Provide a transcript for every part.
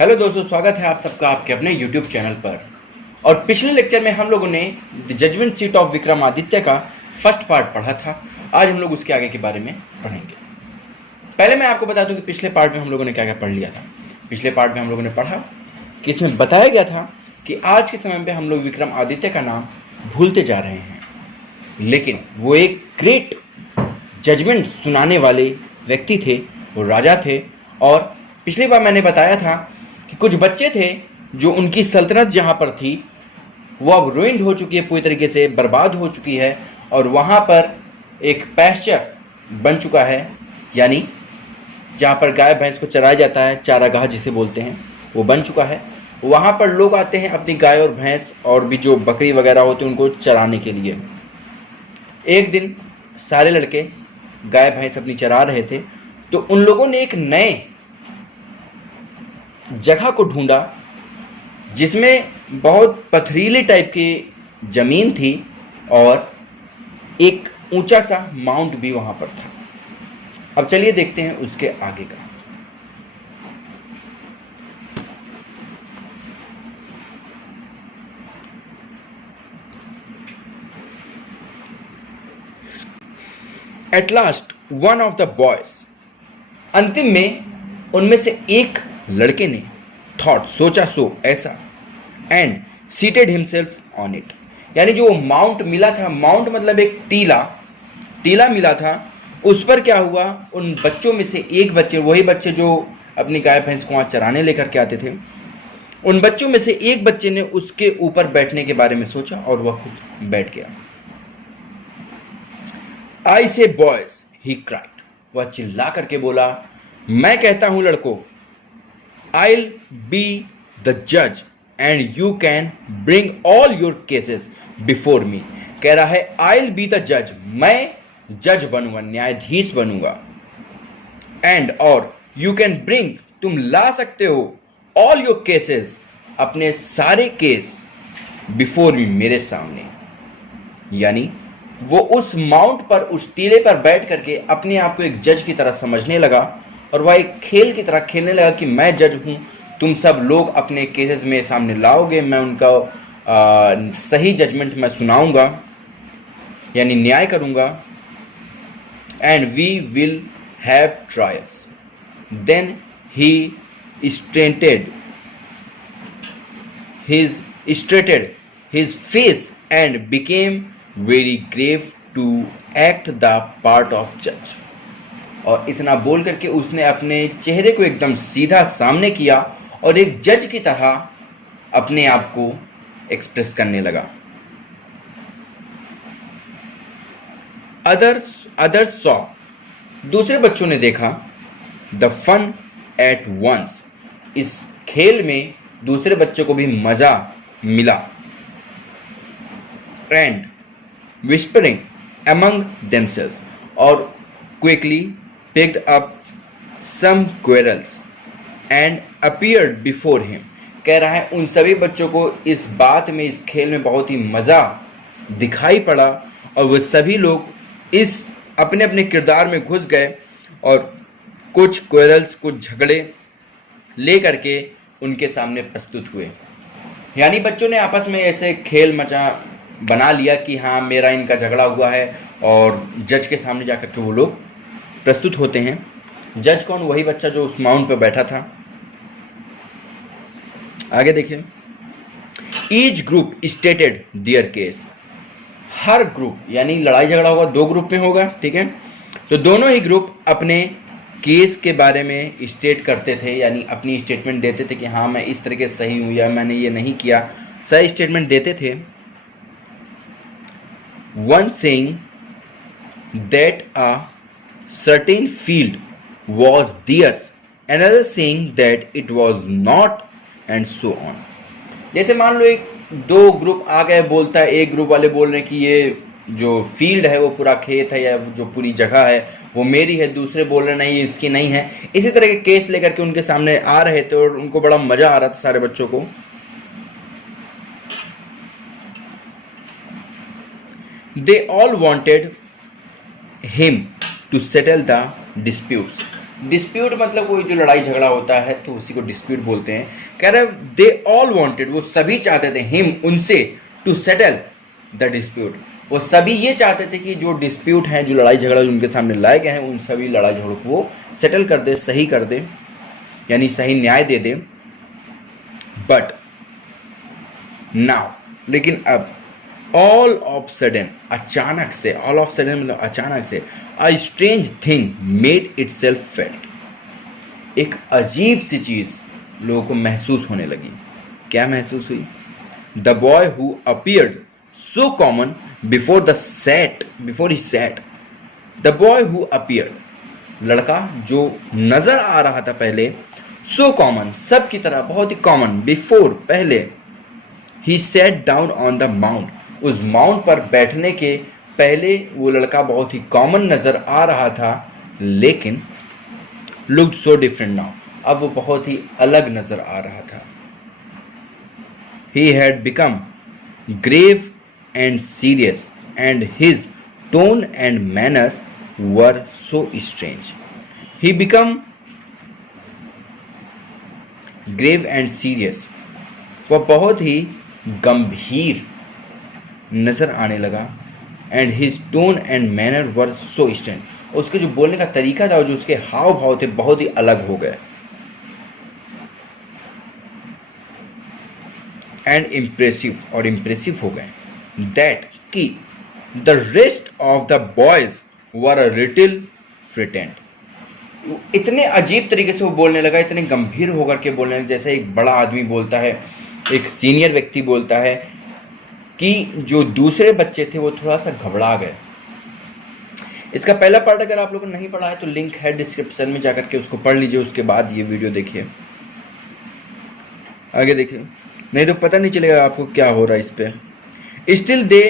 Hello दोस्तों, स्वागत है आप सबका आपके अपने यूट्यूब चैनल पर। और पिछले लेक्चर में हम लोगों ने the judgement seat of Vikramaditya का फर्स्ट पार्ट पढ़ा था। आज हम लोग उसके आगे के बारे में पढ़ेंगे। पहले मैं आपको बता दूं कि पिछले पार्ट में हम लोगों ने क्या क्या पढ़ लिया था। पिछले पार्ट में हम लोगों ने पढ़ा कि इसमें बताया गया था कि आज के समय में हम लोग विक्रमादित्य का नाम भूलते जा रहे हैं, लेकिन वो एक ग्रेट जजमेंट सुनाने वाले व्यक्ति थे, वो राजा थे। और पिछली बार मैंने बताया था कि कुछ बच्चे थे जो उनकी सल्तनत जहाँ पर थी वो अब रुइंड हो चुकी है, पूरी तरीके से बर्बाद हो चुकी है। और वहाँ पर एक पैस्चर बन चुका है, यानी जहाँ पर गाय भैंस को चराया जाता है, चारागाह जिसे बोलते हैं, वो बन चुका है। वहाँ पर लोग आते हैं अपनी गाय और भैंस और भी जो बकरी वगैरह होती है उनको चराने के लिए। एक दिन सारे लड़के गाय भैंस अपनी चरा रहे थे, तो उन लोगों ने एक नए जगह को ढूंढा जिसमें बहुत पथरीली टाइप की जमीन थी और एक ऊंचा सा माउंट भी वहां पर था। अब चलिए देखते हैं उसके आगे का। At last one of the boys, अंतिम में उनमें से एक लड़के ने थॉट, सोचा सो ऐसा, and seated himself on it, यानी जो माउंट मिला था, माउंट मतलब एक टीला मिला था, उस पर क्या हुआ, उन बच्चों में से एक बच्चे, वही बच्चे जो अपनी गाय भैंस को वहां चराने लेकर के आते थे, उन बच्चों में से एक बच्चे ने उसके ऊपर बैठने के बारे में सोचा और वह खुद बैठ गया। आई से बॉयज, ही क्राइड, वह चिल्ला करके बोला, मैं कहता हूं लड़कों, I'll be the judge and you can bring all your cases before me। कह रहा है I'll be the judge, मैं जज बनूंगा, न्यायाधीश बनूंगा, and और you can bring, तुम ला सकते हो, all your cases, अपने सारे केस before me, मेरे सामने। यानी वो उस माउंट पर, उस टीले पर बैठ करके अपने आप को एक जज की तरह समझने लगा और वह एक खेल की तरह खेलने लगा कि मैं जज हूं, तुम सब लोग अपने केसेस मेरे सामने लाओगे, मैं उनका सही जजमेंट मैं सुनाऊंगा, यानी न्याय करूंगा, and we will have trials. Then he straightened his face and became very grave to act the part of जज। और इतना बोल करके उसने अपने चेहरे को एकदम सीधा सामने किया और एक जज की तरह अपने आप को एक्सप्रेस करने लगा। अदर्स सॉ, दूसरे बच्चों ने देखा, द फन एट वंस, इस खेल में दूसरे बच्चों को भी मजा मिला, एंड विस्परिंग अमंग देमसेल्व्स, और quickly picked up some quarrels and appeared before him। कह रहा है उन सभी बच्चों को इस बात में, इस खेल में बहुत ही मज़ा दिखाई पड़ा और वो सभी लोग इस अपने अपने किरदार में घुस गए और कुछ क्वेरल्स, कुछ झगड़े ले करके उनके सामने प्रस्तुत हुए। यानी बच्चों ने आपस में ऐसे खेल मचा बना लिया कि हाँ मेरा इनका झगड़ा हुआ है, और जज के सामने जाकर के वो लोग प्रस्तुत होते हैं। जज कौन? वही बच्चा जो उस माउंट पर बैठा था। आगे देखिए, each group stated there case, her group, यानी लड़ाई झगड़ा होगा दो ग्रुप में होगा, ठीक है, तो दोनों ही ग्रुप अपने केस के बारे में स्टेट करते थे, यानी अपनी स्टेटमेंट देते थे कि हाँ मैं इस तरीके से सही हूं या मैंने ये नहीं किया, सही स्टेटमेंट देते थे। One saying that a certain field was theirs, another saying that it was not, and so on। जैसे मान लो एक दो ग्रुप आ गए, बोलता है, एक ग्रुप वाले बोल रहे हैं कि ये जो फील्ड है वो पूरा खेत है या जो पूरी जगह है वो मेरी है, दूसरे बोल रहे नहीं ये इसकी नहीं है। इसी तरह के केस लेकर के उनके सामने आ रहे थे और उनको बड़ा मजा आ रहा था सारे बच्चों को। They all wanted him to settle the disputes, dispute मतलब कोई जो लड़ाई झगड़ा होता है तो उसी को डिस्प्यूट बोलते हैं। कह रहे दे ऑल वांटेड, वो सभी चाहते थे, हिम उनसे, टू सेटल द डिस्प्यूट, वो सभी ये चाहते थे कि जो डिस्प्यूट हैं, जो लड़ाई झगड़ा जो उनके सामने लाए गए हैं, उन सभी लड़ाई झगड़ों को वो सेटल कर दे, सही कर दे, यानी सही न्याय दे दे। बट नाउ, लेकिन अब, ऑल ऑफ सडन, अचानक से, ऑल ऑफ सडन मतलब अचानक से, a strange thing made it self felt, एक अजीब सी चीज लोगों को महसूस होने लगी। क्या महसूस हुई? The boy who appeared so common before he sat, the boy who appeared, लड़का जो नजर आ रहा था पहले, सो कॉमन, सब की तरह बहुत ही कॉमन, बिफोर पहले, he sat down on the mount, उस माउंट पर बैठने के पहले वो लड़का बहुत ही कॉमन नजर आ रहा था, लेकिन लुक्ड सो डिफरेंट नाउ, अब वो बहुत ही अलग नजर आ रहा था। He had become grave and serious and his tone and manner were so strange. He become grave and serious, वह बहुत ही गंभीर नजर आने लगा, and his tone and manner were so strange, उसके जो बोलने का तरीका था, जो उसके हाव भाव थे, बहुत ही अलग हो गए, एंड इम्प्रेसिव, और इम्प्रेसिव हो गए, दैट कि the rest of the boys were a little frightened, इतने अजीब तरीके से वो बोलने लगा, इतने गंभीर होकर के बोलने लगा, जैसे एक बड़ा आदमी बोलता है, एक सीनियर व्यक्ति बोलता है, कि जो दूसरे बच्चे थे वो थोड़ा सा घबरा गए। इसका पहला पार्ट अगर आप लोगों ने नहीं पढ़ा है तो लिंक है डिस्क्रिप्शन में, जाकर के उसको पढ़ लीजिए, उसके बाद ये वीडियो देखिए, आगे देखिए, नहीं तो पता नहीं चलेगा आपको क्या हो रहा है इस पे। Still they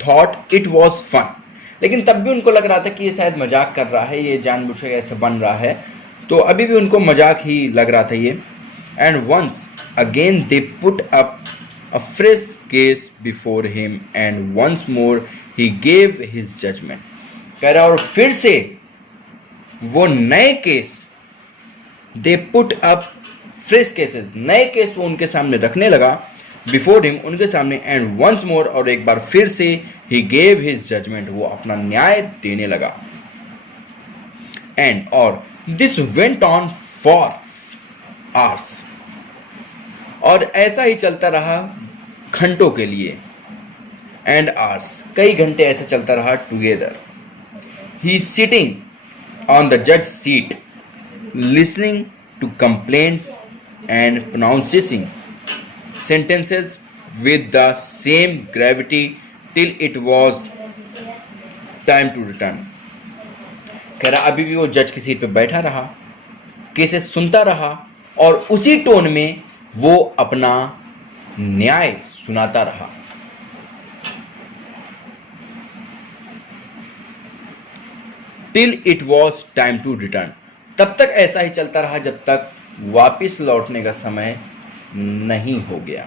thought it was fun, लेकिन तब भी उनको लग रहा था कि ये शायद मजाक कर रहा है, ये जानबूझ के ऐसे बन रहा है, तो अभी भी उनको मजाक ही लग रहा था ये। And once again they put up a fresh case before him and once more he gave his judgement, कह रहा, और फिर से वो नए case, they put up fresh cases, नए केस वो उनके सामने रखने लगा, बिफोर हिम, उनके सामने, एंड वंस मोर, और एक बार फिर से, ही गेव हिज जजमेंट, वो अपना न्याय देने लगा। एंड और this went on for hours, और ऐसा ही चलता रहा घंटों के लिए, एंड आवर्स, कई घंटे ऐसा चलता रहा together. He sitting on the जज seat listening to complaints and pronouncing sentences with the same gravity till it was time to return, कह रहा अभी भी वो जज की सीट पे बैठा रहा, केसेस सुनता रहा, और उसी टोन में वो अपना न्याय सुनाता रहा। Till it was time to return, तब तक ऐसा ही चलता रहा जब तक वापिस लौटने का समय नहीं हो गया।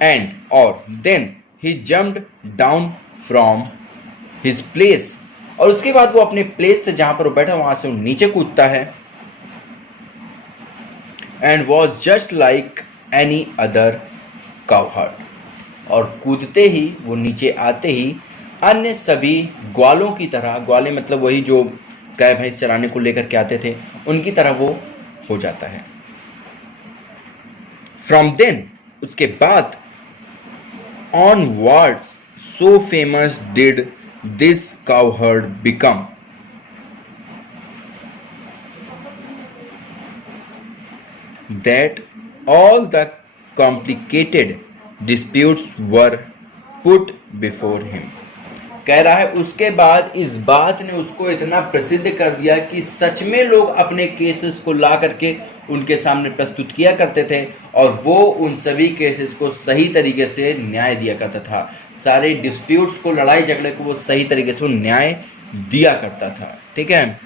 एंड और then he jumped down from his place, और उसके बाद वो अपने प्लेस से जहां पर वो बैठा वहां से वो नीचे कूदता है, and was just like any other cowherd, और कूदते ही, वो नीचे आते ही, अन्य सभी ग्वालों की तरह, ग्वाले मतलब वही जो गाय भैंस चराने को लेकर के आते थे, उनकी तरह वो हो जाता है। फ्रॉम देन, उसके बाद, onwards so famous did this cowherd become, that all the complicated disputes were put before him, कह रहा है उसके बाद इस बात ने उसको इतना प्रसिद्ध कर दिया कि सच में लोग अपने केसेस को ला करके उनके सामने प्रस्तुत किया करते थे, और वो उन सभी केसेस को सही तरीके से न्याय दिया करता था, सारे डिस्प्यूट्स को, लड़ाई झगड़े को वो सही तरीके से वो न्याय दिया करता था। ठीक है,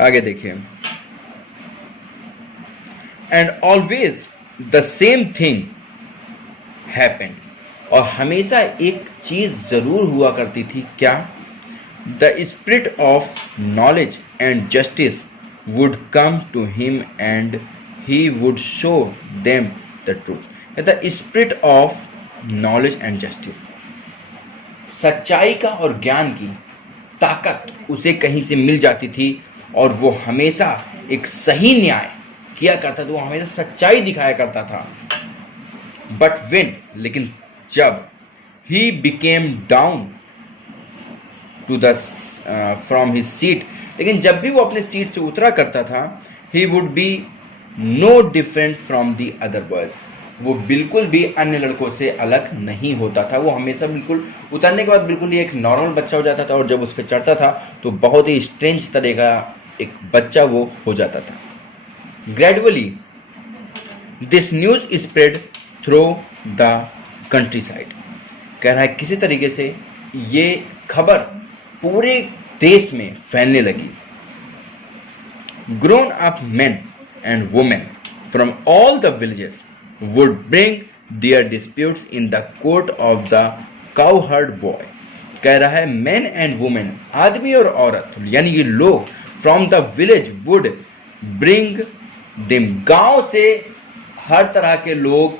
आगे देखिए। And always the same thing happened, और हमेशा एक चीज जरूर हुआ करती थी, क्या? The spirit of knowledge and justice would come to him and he would show them the truth. The spirit of knowledge and justice, सच्चाई का और ज्ञान की ताकत उसे कहीं से मिल जाती थी और वो हमेशा एक सही न्याय किया करता था, वो हमेशा सच्चाई दिखाया करता था। बट वेन, लेकिन जब he became down to the from his seat, लेकिन जब भी वो अपने सीट से उतरा करता था, he would be no different from the other boys, वो बिल्कुल भी अन्य लड़कों से अलग नहीं होता था। वो हमेशा बिल्कुल उतरने के बाद बिल्कुल ही एक नॉर्मल बच्चा हो जाता था और जब उस पर चढ़ता था तो बहुत ही स्ट्रेंज तरह का एक बच्चा वो हो जाता था। Gradually this news spread through the country side, कह रहा है किसी तरीके से ये खबर पूरे देश में फैलने लगी। Grown up main and women from all the villages would bring their disputes in the court of the cowherd boy। कह रहा है men and women, आदमी और औरत यानी ये लोग from the village would bring them, गांव से हर तरह के लोग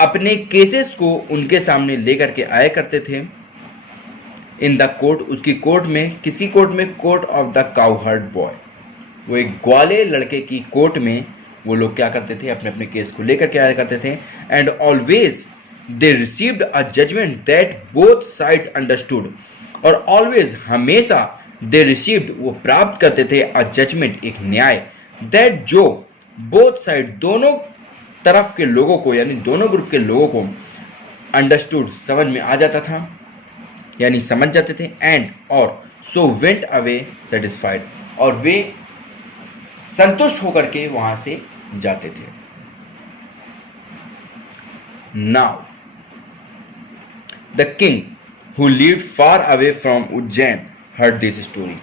अपने केसेस को उनके सामने लेकर के आया करते थे। इन द कोर्ट, उसकी कोर्ट में, किसकी कोर्ट में? Court of the cowherd boy, वो एक ग्वाले लड़के की कोर्ट में वो लोग क्या करते थे? अपने अपने केस को लेकर के आया करते थे। And always they received a judgement that both sides understood, और ऑलवेज हमेशा दे रिसीव्ड वो प्राप्त करते थे अ जजमेंट, एक न्याय, दैट जो बोथ साइड दोनों तरफ के लोगों को यानी दोनों ग्रुप के लोगों को अंडरस्टूड समझ में आ जाता था यानी समझ जाते थे। एंड और सो वेंट अवे सेटिस्फाइड, और वे संतुष्ट होकर के वहां से जाते थे। Now the king who lived far away from Ujjain heard this story.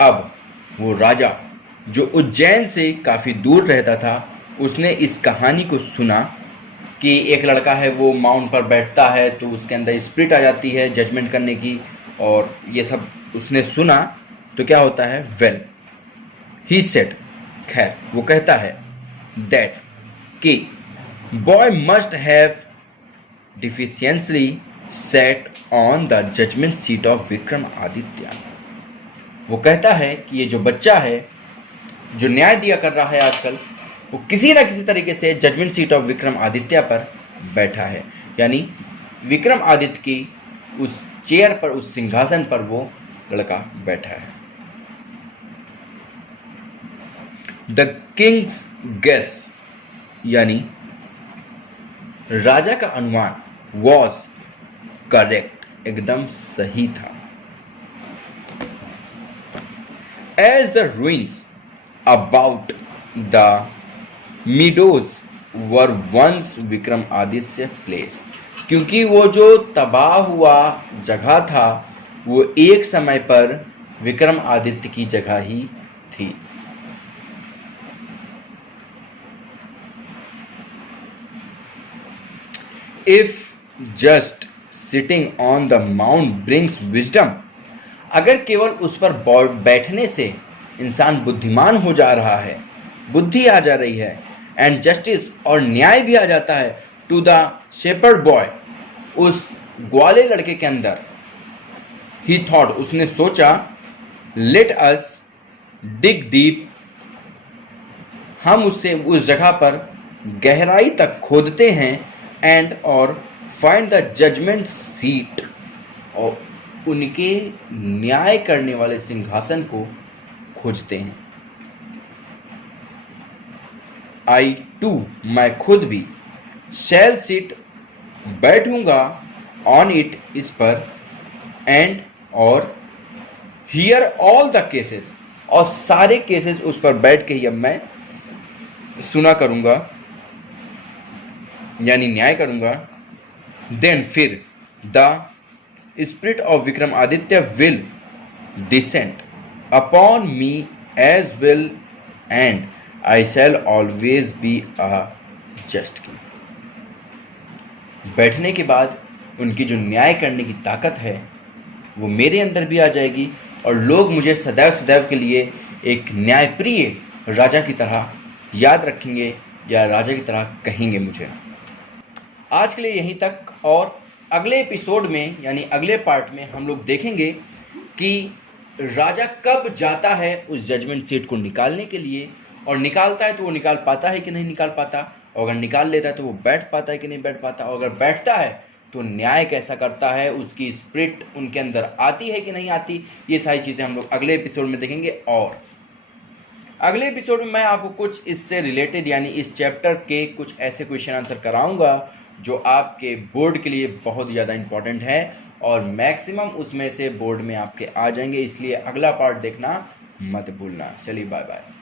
अब वो राजा जो उज्जैन से काफी दूर रहता था, उसने इस कहानी को सुना कि एक लड़का है वो माउंट पर बैठता है तो उसके अंदर स्पिरिट आ जाती है जजमेंट करने की, और ये सब उसने सुना तो क्या होता है? वेल ही सेड, खैर वो कहता है दैट कि boy must have deficiently set on the judgement seat of Vikram Aditya. वो कहता है कि ये जो बच्चा है जो न्याय दिया कर रहा है आजकल, वो किसी ना किसी तरीके से judgement seat of Vikram Aditya पर बैठा है, यानी विक्रम आदित्य की उस चेयर पर, उस सिंहासन पर वो लड़का बैठा है। द किंग्स गेस, यानी राजा का अनुमान वॉज करेक्ट, एकदम सही था। As the ruins about the meadows were once Vikramaditya place, क्योंकि वो जो तबाह हुआ जगह था वो एक समय पर विक्रम आदित्य की जगह ही थी। If just sitting on the mount brings wisdom, अगर केवल उस पर बैठने से इंसान बुद्धिमान हो जा रहा है, बुद्धि आ जा रही है, एंड जस्टिस और न्याय भी आ जाता है टू द शेपर्ड बॉय, उस ग्वाले लड़के के अंदर, ही थॉट, उसने सोचा, लेट अस डिग डीप, हम उससे उस जगह पर गहराई तक खोदते हैं, एंड और फाइंड द जजमेंट सीट, और उनके न्याय करने वाले सिंहासन को खोजते हैं। आई टू, मैं खुद भी, शैल सीट, बैठूंगा, ऑन इट, इस पर, एंड और हियर ऑल द केसेस, और सारे केसेस उस पर बैठ के ही अब मैं सुना करूंगा यानी न्याय करूंगा। देन फिर the spirit of Vikram Aditya will descend upon me as well, and I shall always be a just king. बैठने के बाद उनकी जो न्याय करने की ताकत है वो मेरे अंदर भी आ जाएगी और लोग मुझे सदैव सदैव के लिए एक न्यायप्रिय राजा की तरह याद रखेंगे या राजा की तरह कहेंगे मुझे। आज के लिए यहीं तक, और अगले एपिसोड में यानी अगले पार्ट में हम लोग देखेंगे कि राजा कब जाता है उस जजमेंट सीट को निकालने के लिए, और निकालता है तो वो निकाल पाता है कि नहीं निकाल पाता, और अगर निकाल लेता है तो वो बैठ पाता है कि नहीं बैठ पाता, और अगर बैठता है तो न्याय कैसा करता है, उसकी स्पिरिट उनके अंदर आती है कि नहीं आती। ये सारी चीज़ें हम लोग अगले एपिसोड में देखेंगे। और अगले एपिसोड में मैं आपको कुछ इससे रिलेटेड यानी इस चैप्टर के कुछ ऐसे क्वेश्चन आंसर कराऊंगा जो आपके बोर्ड के लिए बहुत ज़्यादा इंपॉर्टेंट है और मैक्सिमम उसमें से बोर्ड में आपके आ जाएंगे, इसलिए अगला पार्ट देखना मत भूलना। चलिए बाय बाय।